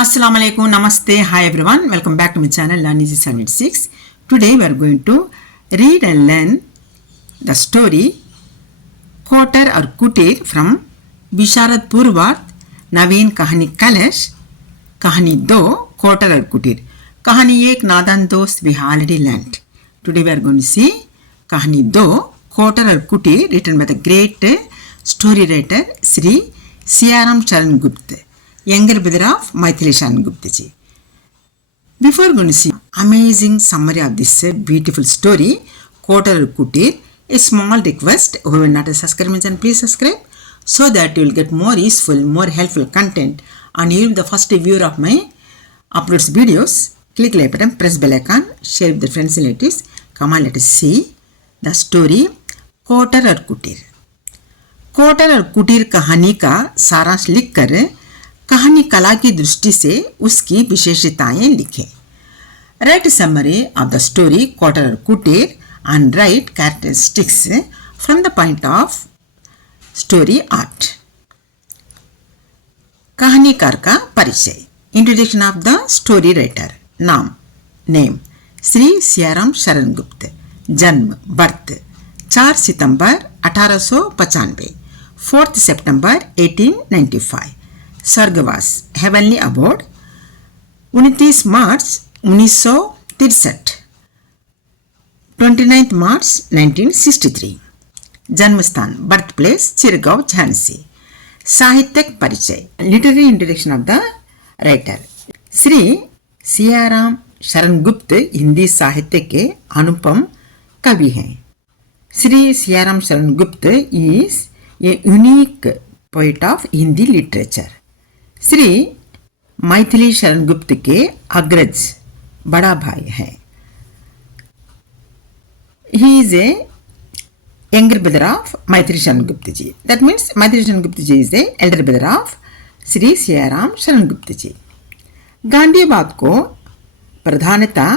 Assalamualaikum, Namaste, hi everyone, welcome back to my channel Learn Easy 76. Today we are going to read and learn the story Kotar or Kutir from Bisharat Purvat, Naveen Kahani Kalash, Kahani 2, Kotar or Kutir. Kahani 1, Nadan Dost, we already learned. Today we are going to see Kahani 2, Kotar or Kutir, written by the great story writer Sri Siyaram Charan Gupta, younger brother of Maithili Charan Gupta ji. Before going to see amazing summary of this beautiful story, Kotar or Kutir, a small request, whoever not a subscriber channel, please subscribe so that you will get more useful, more helpful content and you will be the first viewer of my uploads videos. Click like button, press bell icon, share with the friends and relatives. Come on, let us see the story Kotar or Kutir. कोटर और कुटीर कहानी का सारांश लिखकर कहानी कला की दृष्टि से उसकी विशेषताएं लिखें. Write summary of the story कोटर और Kutir and write characteristics from the point of story art. कहानीकार का परिचय. Introduction of the story writer. Name Shri Siyaram Sharan Gupt. जन्म बर्थ 4 सितंबर 1895, 4th September 1895. स्वर्गवास हेवनली अबोर्ड 29 मार्च 1963, 29 मार्च 1963. जन्मस्थान बर्थ प्लेस चिरगांव झांसी. साहित्यिक परिचय. Literary introduction of the writer. Shri Siyaram Sharan गुप्त हिंदी साहित्य के अनुपम कवि हैं. Sri Siyaram Charan Gupta is a unique poet of Hindi literature. Shri Maithili Sharan Gupt के अग्रज बड़ा भाई है. He is a younger brother of Maithili Sharan Gupt ji. That means Maithili Sharan Gupt ji is the elder brother of Shri Siyaram Sharan Gupt जी. गांधीवाद को प्रधानता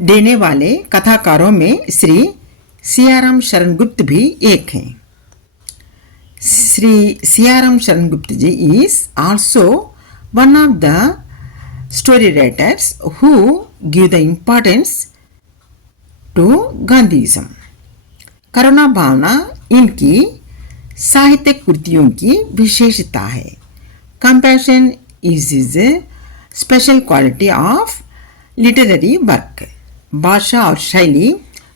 देने वाले कथाकारों में श्री सियाराम शरण गुप्त भी एक हैं. श्री सियाराम शरण गुप्त जी is also one of the story writers who give the importance to Gandhism. करुणा भावना इनकी साहित्यिक कृतियों की विशेषता है. Compassion is his special quality of literary work. भाषा और शैली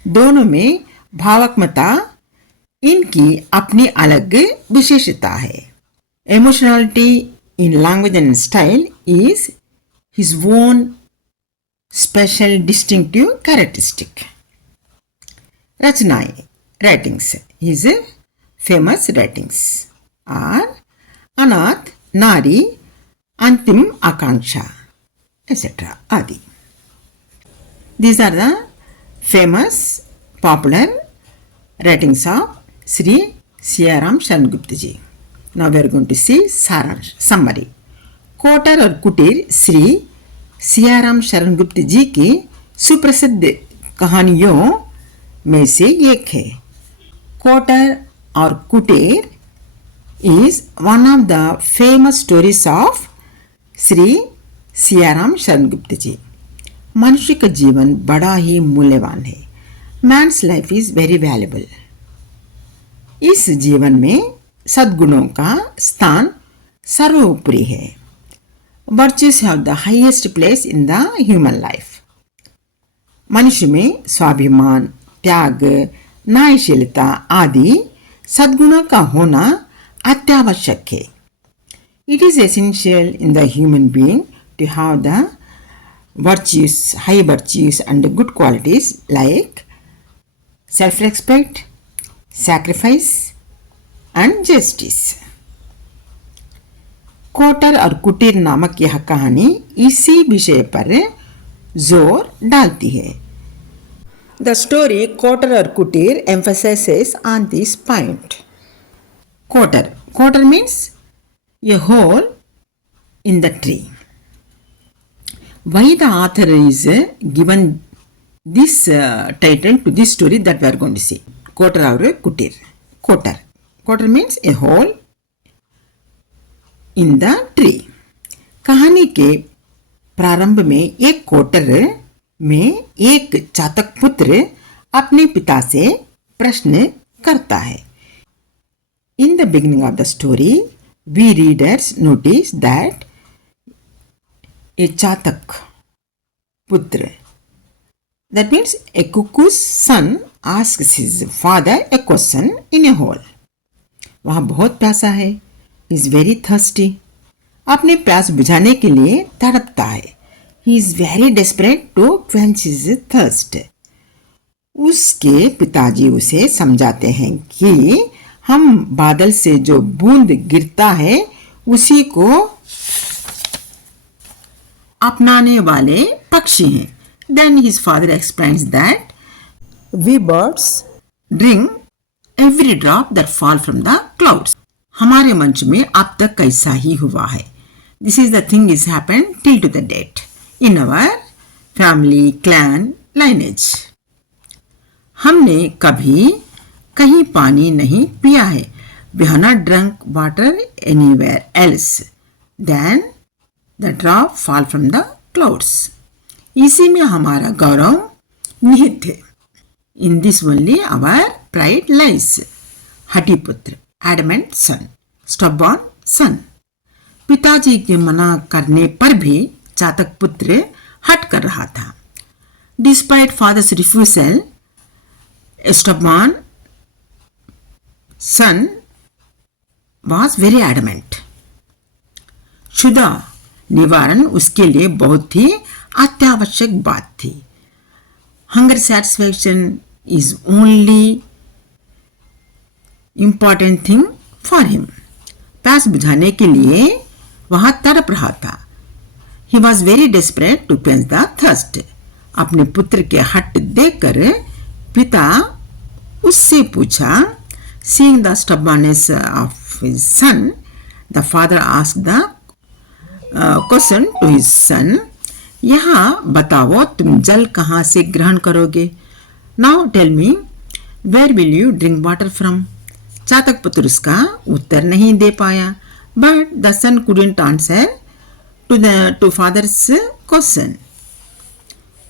दोनों में भावात्मकता इनकी अपनी अलग विशेषता है. Emotionality in language and style is his own special distinctive characteristic. रचनाएं writings. His famous writings are Anath, Nari, Antim Akanksha etcetera आदि. These are the famous popular writings of Sri Siyaram Charan Gupta ji. Now we are going to see सारांश summary. कोटर और कुटीर श्री सियाराम शरण गुप्त जी की सुप्रसिद्ध कहानियों में से एक है. कोटर और कुटीर is one of the famous stories of Shri Siyaram Sharan Gupt जी. मनुष्य का जीवन बड़ा ही मूल्यवान है. Man's life is very valuable. इस जीवन में सद्गुणों का स्थान सर्वोपरि है. Virtues have the highest place in the human life. मनुष्य में स्वाभिमान, त्याग, न्यायशीलता आदि सद्गुणों का होना अत्यावश्यक है. It is essential in the human being to have the virtues, high virtues and good qualities like self-respect, sacrifice and justice. कोटर और कुटीर नामक यह कहानी इसी विषय पर जोर डालती है. The story कोटर और कुटीर emphasizes on this point. Kotar means a hole in the tree. Why the author is given this title to this story that we are going to see. Kotar or Kutir. Kotar means a hole in the tree. कहानी के प्रारंभ में एक quarter में एक चातक पुत्र अपने पिता से प्रश्न करता है. In the beginning of the story, we readers notice that a chatak putra, that means a cuckoo's son, asks his father a question in a hole. वहाँ बहुत प्यासा है. He is very thirsty. अपने प्यास बुझाने के लिए तड़पता है. He is very desperate to quench his thirst. उसके पिताजी उसे समझाते हैं कि हम बादल से जो बूंद गिरता है उसी को अपनाने वाले पक्षी हैं. Then his father explains that we birds drink every drop that fall from the clouds. हमारे मंच में अब तक कैसा ही हुआ है. This is the thing is happened till to the date in our family, clan, lineage. हमने कभी कहीं पानी नहीं पिया है. We have not drunk water anywhere else than the drop fall from the clouds. इसी में हमारा गौरव निहित है. In this only our pride lies. हठी पुत्र, adamant son, stubborn son. पिताजी के मना करने पर भी चातक पुत्र हट कर रहा था. Despite father's refusal, a stubborn son was very adamant. क्षुधा निवारण उसके लिए बहुत ही अत्यावश्यक बात थी. Hunger satisfaction is only important thing for him. प्यास बुझाने के लिए वहां तड़प रहा था. He was very desperate to quench the thirst. अपने पुत्र के हट देखकर पिता उससे पूछा. Seeing the stubbornness of his son, the father asked the question to his son. यहाँ बताओ तुम जल कहाँ से ग्रहण करोगे. Now tell me, where will you drink water from? चातक पुत्र उसका उत्तर नहीं दे पाया. But the son couldn't answer to father's question.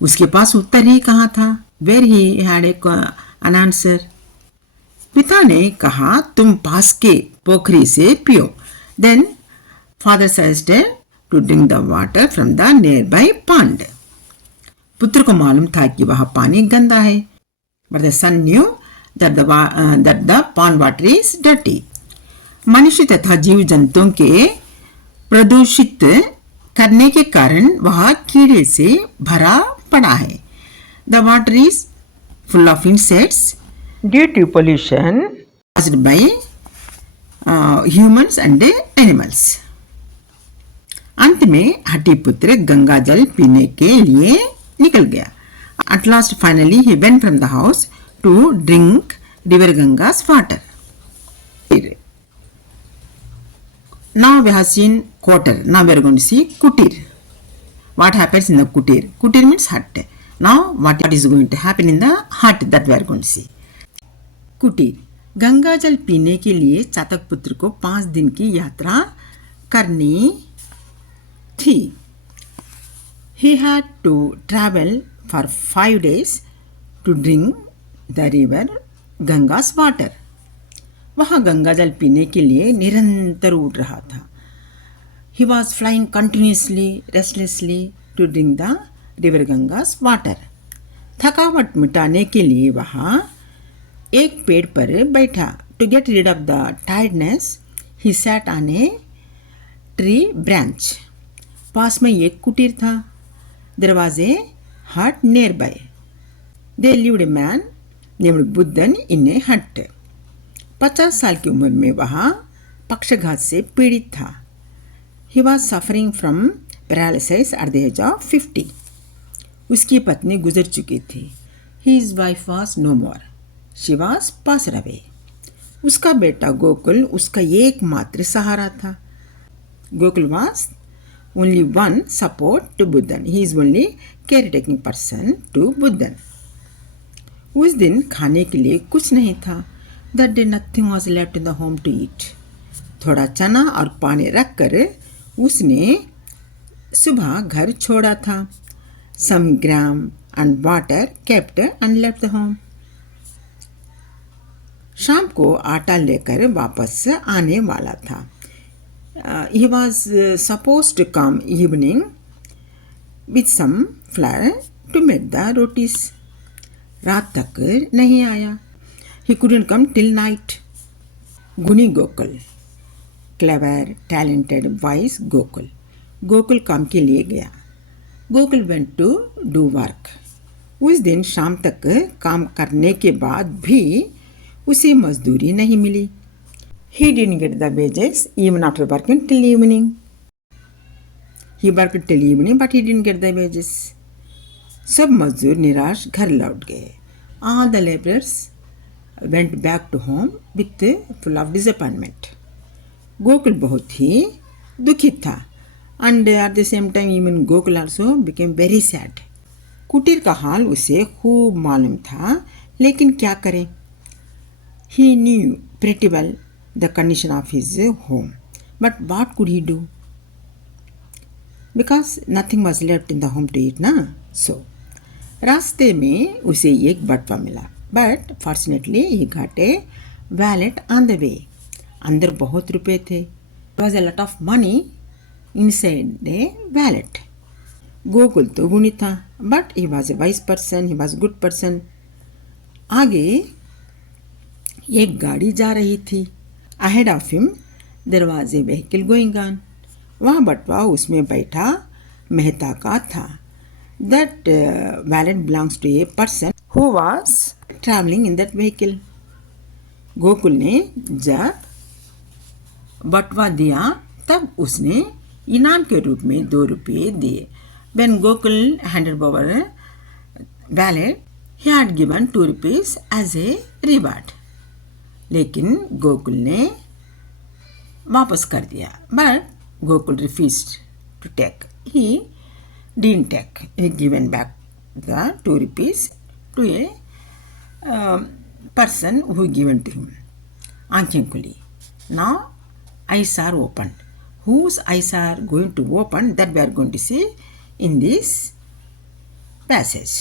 उसके पास उत्तर ही कहाँ था. Where he had an answer. पिता ने कहा तुम पास के पोखरी से पियो. Then father suggested to drink the water from the nearby pond. पुत्र को मालूम था कि वह पानी गंदा है. But the son knew that the pond water is dirty. मनुष्य तथा जीव जंतुओं के प्रदूषित करने के कारण वह कीड़े से भरा पड़ा है. The water is full of insects due to pollution caused by humans and animals. अंत में हठी पुत्र गंगा जल पीने के लिए निकल गया. At last finally he went from the house to drink river Ganga's water. Now we have seen quarter. Now we are going to see kutir. What happens in the kutir? Kutir means hut. Now what is going to happen in the hut, that we are going to see. कुटीर. गंगा जल पीने के लिए चातक पुत्र को 5 दिन की यात्रा करनी थी. He had to travel for 5 days to drink the river Ganga's water. वह गंगा जल पीने के लिए निरंतर उड़ रहा था. He was flying continuously, restlessly to drink the river Ganga's water. थकावट मिटाने के लिए वह एक पेड़ पर बैठा. To get rid of the tiredness, he sat on a tree branch. पास में एक कुटीर था. There was a hut nearby. There lived a man named Buddhan in a hut. 50 साल की उम्र में वह पक्षघात से पीड़ित था. He was suffering from paralysis at the age of 50. उसकी पत्नी गुजर चुकी थी. His wife was no more. She was passed away. उसका बेटा गोकुल उसका एकमात्र सहारा था. Gokul was only one support to Buddhan. He is only caretaking person to Buddhan. उस दिन खाने के लिए कुछ नहीं था. That day nothing was left in the home to eat. थोड़ा चना और पानी रखकर उसने सुबह घर छोड़ा था. Some gram and water kept and left the home. शाम को आटा लेकर वापस आने वाला था. He was supposed to come evening with some flour to make the rotis. रात तक नहीं आया. He couldn't come till night. गुनी Gokul, clever, talented, wise Gokul. Gokul काम के लिए गया. Gokul went to do work. उस दिन शाम तक काम करने के बाद भी उसे मजदूरी नहीं मिली. He didn't get the wages even after working till evening. He worked till evening but he didn't get the wages. सब मजदूर निराश घर लौट गए. All the laborers went back to home with full of disappointment. Gokul बहुत ही दुखी था. And at the same time even Gokul also became very sad. कुटीर का हाल उसे खूब मालूम था, लेकिन क्या करें? He knew pretty well the condition of his home, but what could he do? Because nothing was left in the home to eat, na? So, रास्ते में उसे एक बटवा मिला, but fortunately he got a wallet on the way. अंदर बहुत रुपए थे. There was a lot of money inside a wallet. Gokul तो गुणी था, but he was a wise person, he was a good person. आगे एक गाड़ी जा रही थी. Ahead of him there was a vehicle going on. वह बटवा उसमें बैठा मेहता का था. That wallet belongs to a person who was traveling in that vehicle. Gokul ने जब बटवा दिया तब उसने इनाम के रूप में 2 रुपये दिए. When Gokul handed over wallet, he had given 2 rupees as a reward. लेकिन गोकुल ने वापस कर दिया. But Gokul refused to take. He didn't take. He given back the 2 rupees to a person who given to him. आंखें खुली. Now eyes are opened. Whose eyes are going to open, that we are going to see in this passage.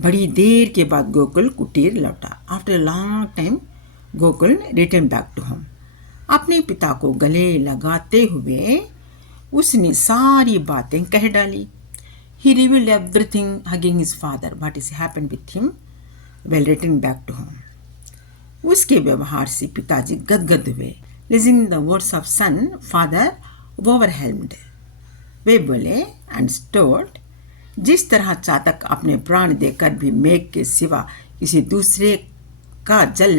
बड़ी देर के बाद गोकुल कुटीर लौटा. After a long time, Gokul returned back to home. अपने पिता को गले लगाते हुए उसने सारी बातें कह डाली. He revealed everything, hugging his father, what has happened with him while returning back to home. उसके व्यवहार से पिताजी गदगद हुए. Listening the words of son, father overwhelmed. वे बोले and stood, जिस तरह चातक अपने प्राण देकर भी मेघ के सिवा किसी दूसरे का जल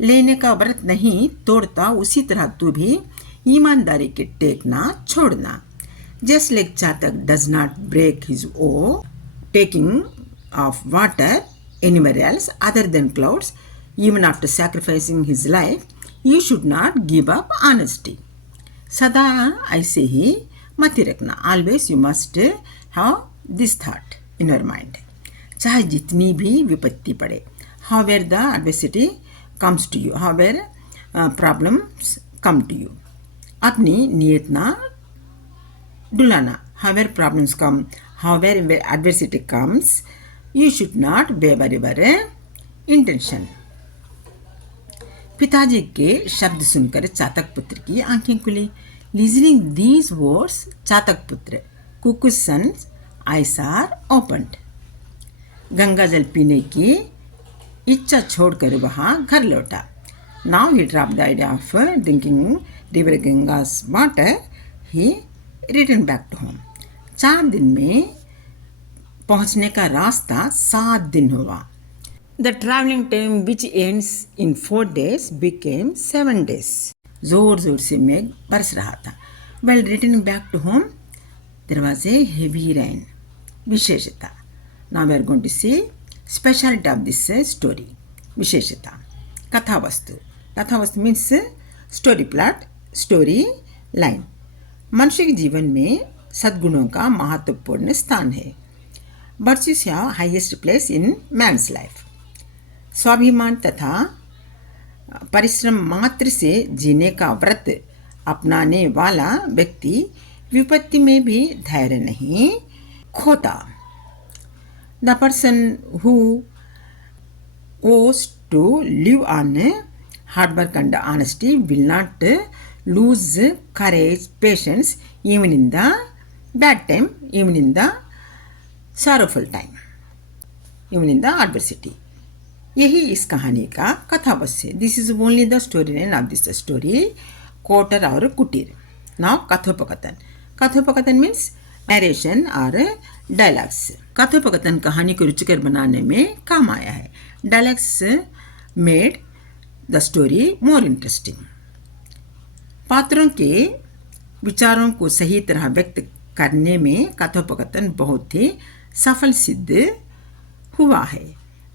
लेने का व्रत नहीं तोड़ता, उसी तरह तू भी ईमानदारी के टेकना छोड़ना. Just like चातक does not break his oath, taking of water anywhere else other than clouds, even after sacrificing his life, you should not give up honesty. सदा ऐसे ही मत रखना. Always you must have this thought in your mind. चाहे जितनी भी विपत्ति पड़े, however the adversity comes to you, however problems come to you, अपनी नियत ना डुलाना. However problems come, however adversity comes, you should not waver your intention. पिताजी के शब्द सुनकर चातक पुत्र की आंखें खुली. Listening these words, चातक पुत्र कुकु's son's eyes are opened. Ganga जल पीने की इच्छा छोड़कर वहाँ घर लौटा. Now he dropped the idea of drinking river Ganga's water. He returned back to home. 4 दिन में पहुँचने का रास्ता 7 दिन हुआ. The traveling time which ends in 4 days became 7 days. जोर जोर से मेघ बरस रहा था. While returning back to home, there was a heavy rain. विशेषता. Now we are going to see speciality of this story. विशेषता. कथा वस्तु. कथा वस्तु means story plot, story line. मनुष्य के जीवन में सद्गुणों का महत्वपूर्ण स्थान है. Virtues have highest place in man's life. स्वाभिमान तथा परिश्रम मात्र से जीने का व्रत अपनाने वाला व्यक्ति विपत्ति में भी धैर्य नहीं खोता. The person who owes to live on hard work and honesty will not lose courage, patience, even in the bad time, even in the sorrowful time, even in the adversity. यही इस कहानी का कथावस्य. This is only the story line of this story, कोटर और Kutir. Now कथोपकथन. कथोपकथन means narration और dialogues. कथोपकथन कहानी को रुचिकर बनाने में काम आया है. Dialogues made the story more interesting. पात्रों के विचारों को सही तरह व्यक्त करने में कथोपकथन बहुत ही सफल सिद्ध हुआ है.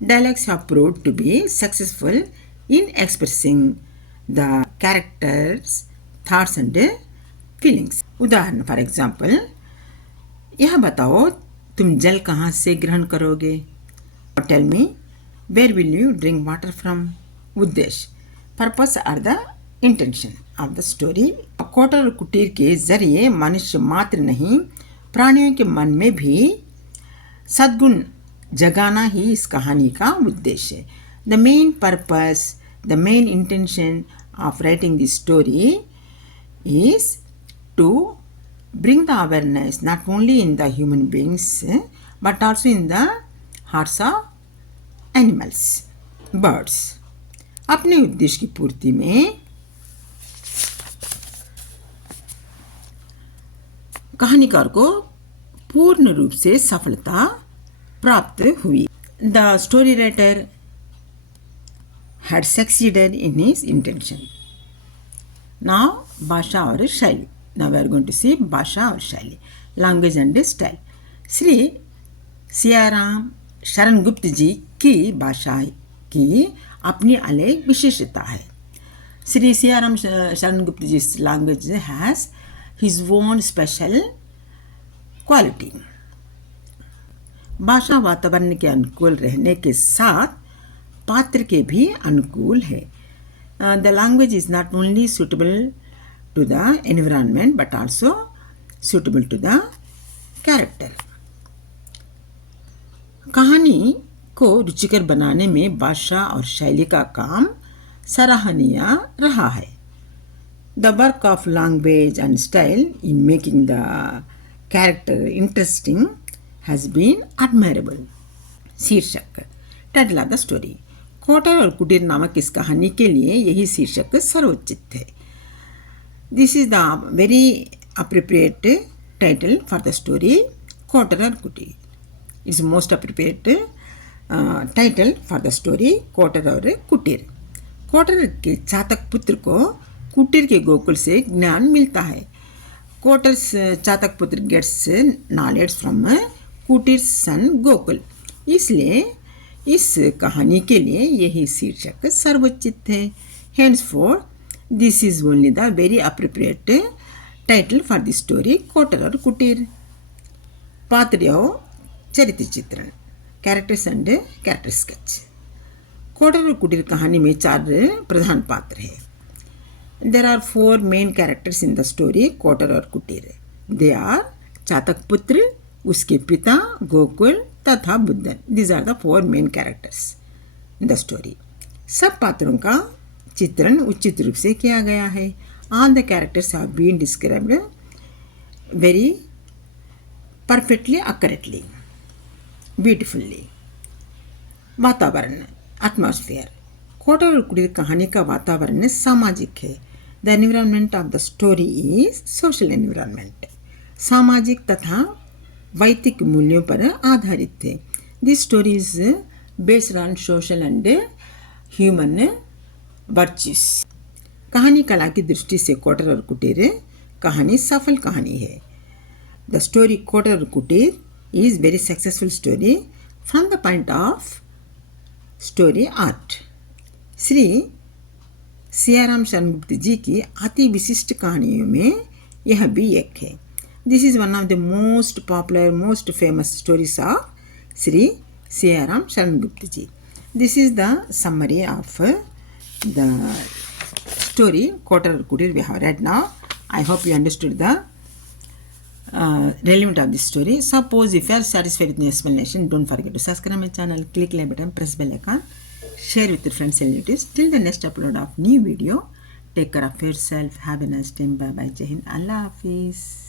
Dialogues have proved to be successful in expressing the characters, thoughts and feelings. उदाहरण फॉर एग्जाम्पल, यह बताओ तुम जल कहाँ से ग्रहण करोगे. Tell me where will you drink water from. उद्देश्य, purpose are the intention of the story. कोटर और कुटीर के जरिए मनुष्य मात्र नहीं, प्राणियों के मन में भी सद्गुण जगाना ही इस कहानी का उद्देश्य है. The main purpose, the main intention of writing this story is to bring the awareness not only in the human beings but also in the hearts of animals, birds. अपने उद्देश्य की पूर्ति में कहानीकार को पूर्ण रूप से सफलता प्राप्त हुई. The story writer had succeeded in his intention. Now भाषा और शैली. Now we are going to see भाषा और शैली, language and style. Shri Siyaram Sharan Gupt जी की भाषा की अपनी अलग विशेषता है. Shri Siyaram Sharan Gupt ji language has his own special quality. भाषा वातावरण के अनुकूल रहने के साथ पात्र के भी अनुकूल है. The language is not only suitable to the environment but also suitable to the character. कहानी को रुचिकर बनाने में भाषा और शैली का काम सराहनीय रहा है. The work of language and style in making the character interesting has been admirable. शीर्षक, टाइटल ऑफ द स्टोरी. कोटर और कुटीर नामक इस कहानी के लिए यही शीर्षक सर्वोचित है. This is the very appropriate title for the story, Kotar or Kutir. It's most appropriate title for the story, Kotar or Kutir. कोटर के चातक पुत्र को कुटीर के गोकुल से ज्ञान मिलता है. कोटर चातक पुत्र गेट्स नॉलेज फ्रॉम कुटीर सन गोकुल. इसलिए इस कहानी के लिए यही शीर्षक सर्वोचित है. Henceforth, this is only the very appropriate title for the story, कोटर और कुटीर. पात्र और चरित्र चित्रण, कैरेक्टर्स एंड कैरेक्टर स्केच. कोटर और कुटीर कहानी में 4 प्रधान पात्र हैं. There are 4 main characters in the story, कोटर और कुटीर. They are चातक पुत्र, उसके पिता, गोकुल तथा Buddhan. These are the 4 main characters in the story. सब पात्रों का चित्रण उचित रूप से किया गया है. All the characters have been described very perfectly, accurately, beautifully. वातावरण, एटमॉस्फेयर. कोटर और कुटीर कहानी का वातावरण सामाजिक है. The environment of the story is social environment. सामाजिक तथा वैयक्तिक मूल्यों पर आधारित है. This story is based on social and human virtues. कहानी कला की दृष्टि से कोटर और कुटीर कहानी सफल कहानी है. द स्टोरी कोटर और कुटीर is very successful story from the point of story art. Shri Siyaram Sharan Gupt जी की अति विशिष्ट कहानियों में यह भी एक है. This is one of the most popular, most famous stories of Shri Siyaram Sharan Gupt ji. This is the summary of the story Kotar or Kutir we have read now. I hope you understood the relevant of this story. Suppose if you are satisfied with the explanation, don't forget to subscribe my channel, click like button, press bell icon, share with your friends and relatives. Till the next upload of new video, take care of yourself. Have a nice time. Bye bye. Jai Hind. Allah Hafiz.